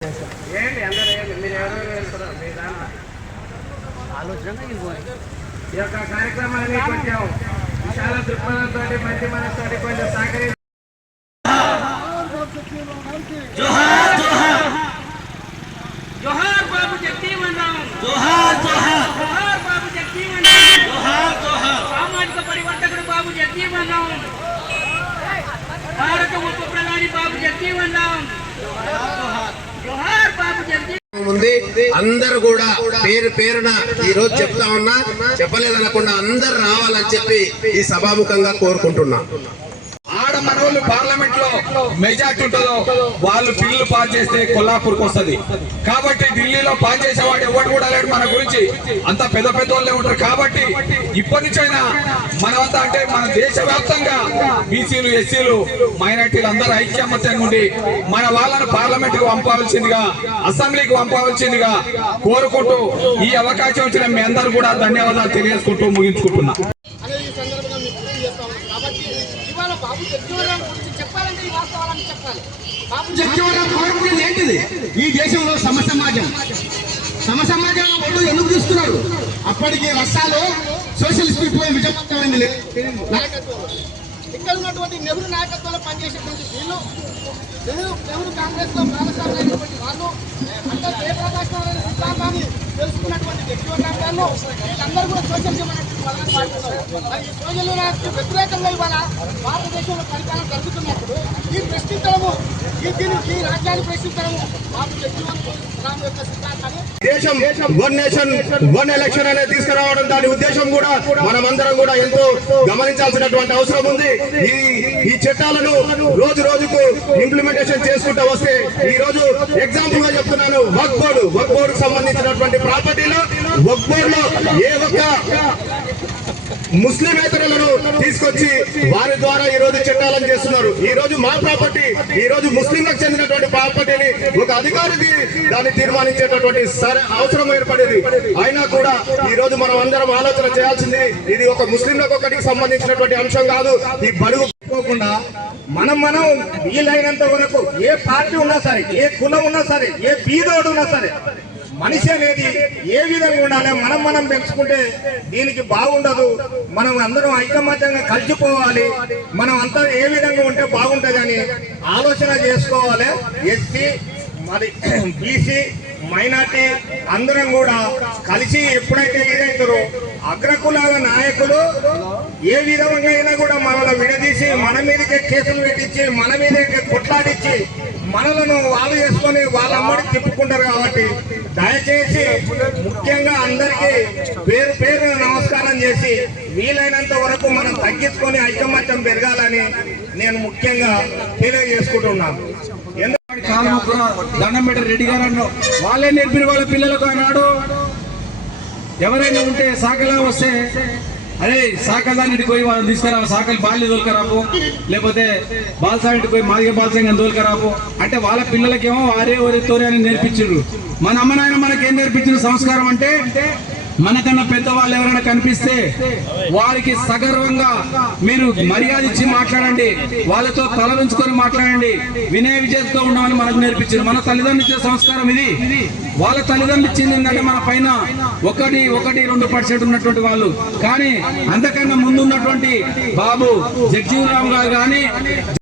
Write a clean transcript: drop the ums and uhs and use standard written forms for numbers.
ఆలోచన ఈ యొక్క కార్యక్రమాన్ని కొంచెం విశాల దృక్పథంతో మంచి మనసుతో కొంచెం సహకరించి जोहार जोहार जोहार बाबू जगजीवन राम जोहार जोहार जोहार बाबू जगजीवन राम जोहार जोहार सामाजिक परिवर्तक बाबू जगजीवन राम भारत उप प्रधानी बाबू जगजीवन राम जोहार बाबू जगजीवन ఉంది అందరూ కూడా పేరు పేరున ఈ రోజు చెప్తా ఉన్నా చెప్పలేదనకుండా అందరు రావాలని చెప్పి ఈ సభాముఖంగా కోరుకుంటున్నా. ఆడ మనోళ్ళు పార్లమెంట్ లో మెజార్టీ ఉంటుందో వాళ్ళు బిల్లు పాస్ చేస్తే కొల్లాపూర్కి వస్తుంది. కాబట్టి ఢిల్లీలో పాస్ చేసేవాడు ఎవరు కూడా లేడు మన గురించి, అంత పెద్ద పెద్ద వాళ్ళే ఉంటారు. కాబట్టి ఇప్పటి నుంచైనా మనమంతా అంటే మన దేశవ్యాప్తంగా బీసీలు ఎస్సీలు మైనార్టీలు అందరూ ఐక్యమత్యంగా ఉండి మన వాళ్ళను పార్లమెంట్ కు పంపవలసిందిగా అసెంబ్లీకి పంపవలసిందిగా కోరుకుంటూ ఈ అవకాశం వచ్చిన మీ అందరూ కూడా ధన్యవాదాలు తెలియజేసుకుంటూ ముగించుకుంటున్నా. బాబు జగజీవన్ గురించి చెప్పాలంటే ఈ వాస్తవాలను చెప్పాలి. బాబు జగజీవన్ కోరుకునేది ఏంటిది? ఈ దేశంలో సమసమాజంలో ఒడ్డు ఎందుకు తీసుకున్నారు? అప్పటికి రష్యాలో సోషలిస్ట్ విప్లవం విజయవంతమైంది. ఇక్కడ ఉన్నటువంటి నెహ్రూ నాయకత్వంలో పనిచేసేటువంటి వీళ్ళు నెహ్రూ కాంగ్రెస్ లో భాగస్వాములైనటువంటి వాళ్ళు అంటే జయప్రకాశ్ సిద్ధాంతాన్ని తెలుసుకున్నటువంటి జగజీవన్ రామ్ గారు వీళ్ళందరూ కూడా సోషలిజం అనేటువంటి పదాన్ని వాడుతున్నారు. మరి ఈ సోషలిజానికి వ్యతిరేకంగా ఇవాళ భారతదేశంలో పరిపాలన జరుగుతున్నప్పుడు ఈ ప్రశ్నించడము ఈ రాజ్యాన్ని ప్రశ్నించడము బాబు జగజీవన్ రామ్ యొక్క సిద్ధాంతాన్ని దేశం వన్ నేషన్ వన్ ఎలక్షన్ అనేది తీసుకురావడం దాని ఉద్దేశం కూడా మనమందరం కూడా ఎంతో గమనించాల్సినటువంటి అవసరం ఉంది. ఈ చట్టాలను రోజు రోజుకు ఇంప్లిమెంటేషన్ చేసుకుంటూ వస్తే ఈ రోజు ఎగ్జాంపుల్ గా చెప్తున్నాను, వక్ఫ్ బోర్డు సంబంధించినటువంటి ప్రాపర్టీలో వక్ఫ్ బోర్డులో ఏ ఒక్క ముస్లిమేతరులను తీసుకొచ్చి వారి ద్వారా ఈ రోజు చట్టాలను చేస్తున్నారు. ఈ రోజు మా ప్రాపర్టీ, ఈ రోజు ముస్లింలకు చెందినటువంటి ప్రాపర్టీని ఒక అధికారి దాన్ని తీర్మానించేటటువంటి అవసరం ఏర్పడేది. అయినా కూడా ఈ రోజు మనం అందరం ఆలోచన చేయాల్సింది ఇది ఒక ముస్లింలకు ఒకటికి సంబంధించినటువంటి అంశం కాదు. ఈ బడుగు పోకుండా మనం వీలైనంత వరకు ఏ పార్టీ ఉన్నా సరే, ఏ కులం ఉన్నా సరే, ఏ బీదోడు ఉన్నా సరే, మనిషి అనేది ఏ విధంగా ఉండాలి మనం పెంచుకుంటే దీనికి బాగుండదు. మనం అందరం ఐకమత్యంగా కలిసిపోవాలి. మనం అంతా ఏ విధంగా ఉంటే బాగుంటుంది అని ఆలోచన చేసుకోవాలి. ఎస్సీ మరి బీసీ మైనార్టీ అందరం కూడా కలిసి ఎప్పుడైతే ఏదైతారో అగ్రకులాల నాయకులు ఏ విధంగా అయినా కూడా మనల్ని విడదీసి మన మీదకే కేసులు పెట్టించి మన మీదకే కొట్లాడించి మనలను వాళ్ళు చేసుకొని వాళ్ళ అమ్మడి తిప్పుకుంటారు. కాబట్టి దయచేసి ముఖ్యంగా అందరికీ పేరు పేరు నమస్కారం చేసి వీలైనంత వరకు మనం తగ్గించుకొని ఐకమత్యం పెరగాలని నేను ముఖ్యంగా తెలియజేసుకుంటున్నాను. దండం పెట్టి రెడ్డి గారు అన్న వాళ్ళే నేర్పిన వాళ్ళ పిల్లలకు అన్నాడు, ఎవరైనా ఉంటే సాకలా వస్తే అదే సాకదానికి పోయి వాళ్ళని తీసుకురా, సాకలి బాల్య తోలుకరాపు, లేకపోతే బాలసానికి పోయి మాదిగ బాలసంగా తోలుకరాపు అంటే వాళ్ళ పిల్లలకేమో వారే తోరే అని నేర్పించారు. మన అమ్మ నాయన మనకేం నేర్పించిన సంస్కారం అంటే మనకన్నా పెద్దవాళ్ళు ఎవరైనా కనిపిస్తే వారికి సగర్వంగా మీరు మర్యాద ఇచ్చి మాట్లాడండి, వాళ్ళతో తల ఉంచుకొని మాట్లాడండి, వినయ విజయంతో ఉండమని మనకు నేర్పించారు. మన తల్లిదండ్రులు ఇచ్చే సంస్కారం ఇది. వాళ్ళ తల్లిదండ్రులు ఇచ్చింది ఏంటంటే మన పైన 1-2% ఉన్నటువంటి వాళ్ళు. కానీ అంతకన్నా ముందు ఉన్నటువంటి బాబు జగజీవన్ రామ్ గారు కానీ